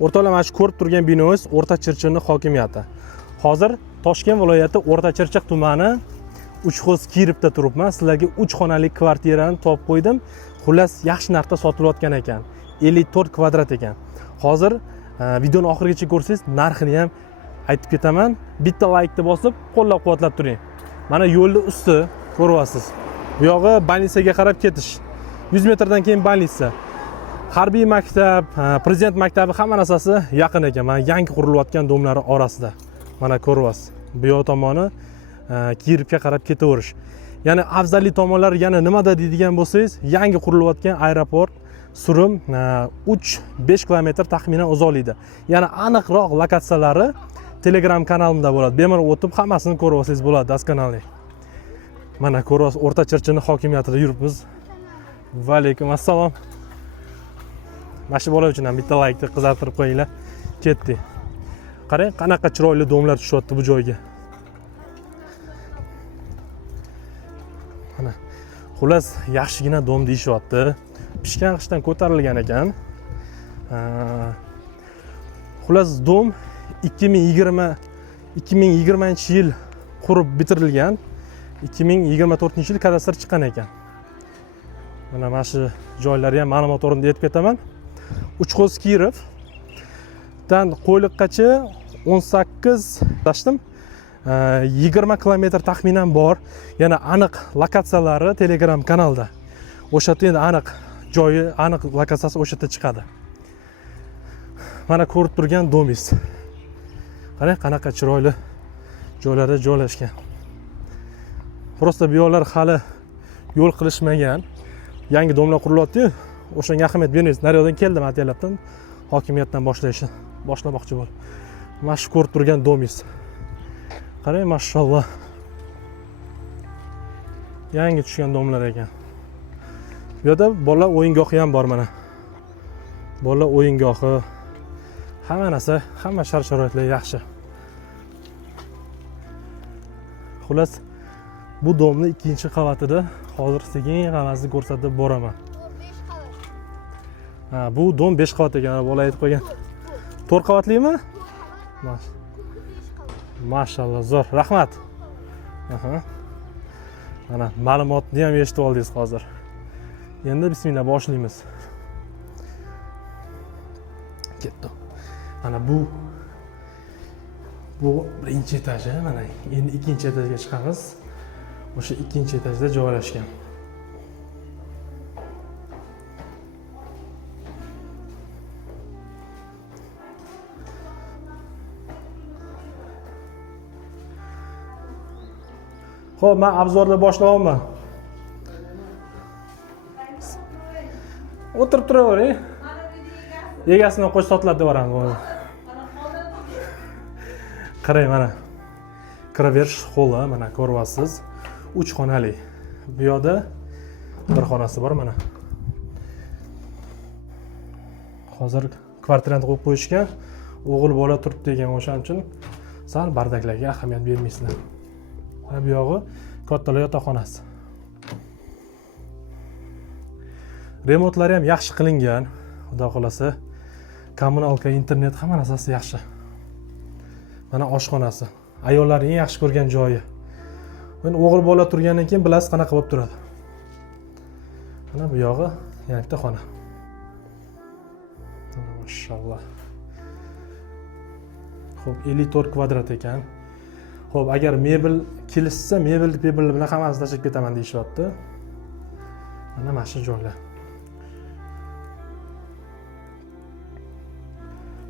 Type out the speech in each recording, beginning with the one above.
O'rtoqlar, mana shu ko'rib turgan binomiz O'rta Chirchiqning hokimiyati. Hozir Toshkent viloyati O'rta Chirchiq tumani Uchxo'z Kirovda turibman. Sizlarga 3 xonali kvartirani topib qo'ydim. Xullas, yaxshi narxda sotilayotgan ekan. 54 kvadrat ekan. Hozir videoni oxirigacha ko'rsangiz, narxini ham aytib ketaman. Bitta laykni bosib, qo'llab-quvvatlab turing. Mana yo'lning usti ko'ryapsiz. Bu yog'i больницаga qarab ketish. 100 metrdan keyin больница. Harbiy maktab, prezident maktabi hamma narsasi yaqin ekan. Mana yangi qurilayotgan domlar orasida. Mana ko'ryapsiz. Bu yoq tomoni Kirovga qarab ketaverish. Ya'ni afzalli tomonlari yana nimada deydigan bo'lsangiz, yangi qurilayotgan aeroport Surum 3-5 kilometr taxminan uzoqlikda. Ya'ni aniqroq lokatsiyalari Telegram kanalimda bo'ladi. Bemalol o'tib hammasini ko'rib olsangiz bo'ladi, daskanalni. Mana ko'ryapsiz, O'rta Chirchiqning hokimiyatida yuribmiz. Va alaykum assalom. Mana shu bola uchun ham bitta laykni qizartirib qo'yinglar. Ketdi. Qarang, qanaqa chiroyli domlar tushyapti bu joyga. Mana xullas yaxshigina dom deyishyapti. Pishgan qishdan ko'tarilgan ekan. Xullas dom 2020-yil qurib bitirilgan. 2024-yil kadastr chiqqan ekan. Mana shu joylari ham ma'lumot o'rinda aytib ketaman. Uchxo'z Kirovdan Qo'yliqqacha 18 tashdim. 20 kilometr taxminan bor. Yana aniq lokatsiyalari Telegram kanalda. O'sha yerda aniq joyi, aniq lokatsiyasi o'sha yerda chiqadi. Mana ko'rib turgan domingiz. Qarang, qanaqa chiroyli joylarda joylashgan. Prosta bu yo'llar hali yo'l qilishmagan. Yangi domlar qurilyapti-yu, o'shanga ahamiyat bermaysiz. Naryoqdan keldim ataylabdan hokimiyatdan boshlamoqchi bo'ldim. Mana shu ko'rib turgan domingiz. Qarang, mashalloh. Yangi tushgan domlar ekan. Bu yerda bolalar o'yingohi ham bor mana. Bolalar o'yingohi, hamma narsa, hamma shart-sharoitlar yaxshi. Xullas, bu domning 2-qavatida hozir sekin g'amazni ko'rsatib boraman. Bu dom 5 qavat ekan, bola aytib qo'ygan. 4 qavatlimi? Mashalloh, zo'r. Rahmat. Mana ma'lumotni ham eshitib oldingiz hozir. Endi bismillah boshlaymiz. Ketdi. Mana bu birinchi etaj, mana endi ikkinchi etajga chiqamiz. O'sha ikkinchi etajda joylashgan. Xo'p, men obzorni boshlayapman. O'tirib turavering. Egasini qo'shib sotiladi deb o'ramiz. Qarang, mana kiraverish xo'li, mana ko'ryapsiz. 3 xonali. Bu yoqda bir xonasi bor mana. Hozir kvartirani qo'yib qo'yishgan. O'g'il bola turibdi degan o'shaning uchun sal bardaklarga ahamiyat bermaysizlar. Bu yog'i kattalar yotoqxonasi. Remontlari ham yaxshi qilingan. Xudo xolasa, kommunalka, internet hamma narsasi yaxshi. Mana oshxonasi. Ayollarning eng yaxshi ko'rgan joyi. Endi o'g'il bola turgandan keyin bilasiz qanaqa bo'lib turadi. Mana bu yog'i yana bitta xona. Mashalloh. Xo'p, 54 kvadrat ekan. Xo'p, agar mebel kelishsa, mebel bilan hammasini tashlab ketaman deyishyapti. Mana shu joylar.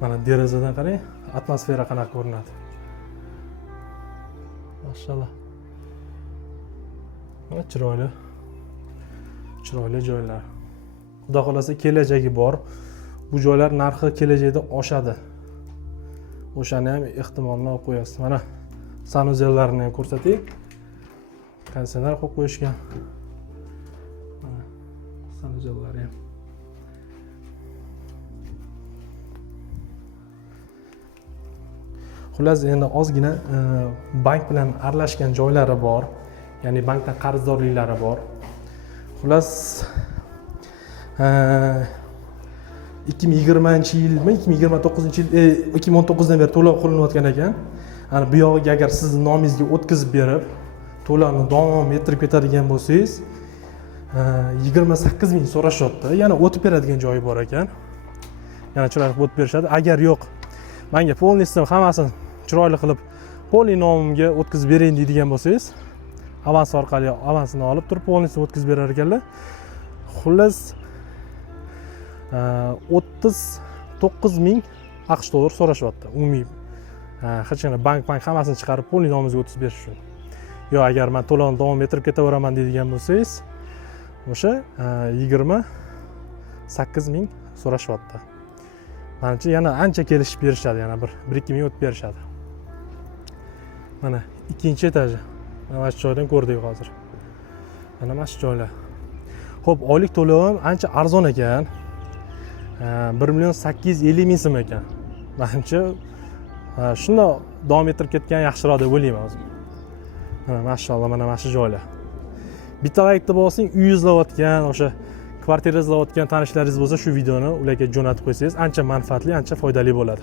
Mana derazadan qarang, atmosfera qanaqa ko'rinadi. Mashalloh. Mana chiroyli joylar. Xudo xolasa kelajagi bor. Bu joylar narxi kelajakda oshadi. O'shani ham ehtimolni olib qo'yasiz. Mana sanuzellarini ham ko'rsataylik. Konditsioner qo'yib qo'yishgan. Mana sanuzellari ham. Xullas, endi ozgina bank bilan aralashgan joylari bor. Ya'ni bankdan qarzdorliklari bor. Xullas, 2020-yilmi 2029-yil 2019dan beri to'lov qilinayotgan ekan. Ana bu yog'iga agar sizni nomingizga o'tkazib berib to'lovni davom ettirib ketadigan bo'lsangiz 28 ming so'rashyapti. Yana o'tib beradigan joyi bor ekan. Yana chiroyli qilib o'tib berishadi. Agar yo'q, menga polnisini hammasini chiroyli qilib polni nomimga o'tkazib bering deydigan bo'lsangiz, avans orqali avansini olib turib polnisini o'tkazib berar ekanlar. Xullas 39 ming AQSh dollar so'rashyapti. Umumiy hech qanday bank hammasini chiqarib polni nomimizga o'tkazib berish uchun. Yo agar men to'lovni davom ettirib ketaveraman deydigan bo'lsangiz, o'sha 28 ming so'rashyapti. Menimcha yana ancha kelishib berishadi, yana 1-2 ming o'tib berishadi. Mana ikkinchi etaji. Mana shu joydan ko'rdik hozir. Mana shu joylar. Xo'p, oylik to'lovim ancha arzon ekan. 1.850.000 so'm ekan. Menimcha shunda davom ettirib ketgan yaxshiroq deb o'ylayman o'zim. Mana mashalloh, mana shu joylar. Bitta laytda bosing, uy izlayotgan, o'sha kvartira izlayotgan tanishlaringiz bo'lsa, shu videoni ularga jo'natib qo'ysangiz, ancha manfaatli, ancha foydali bo'ladi.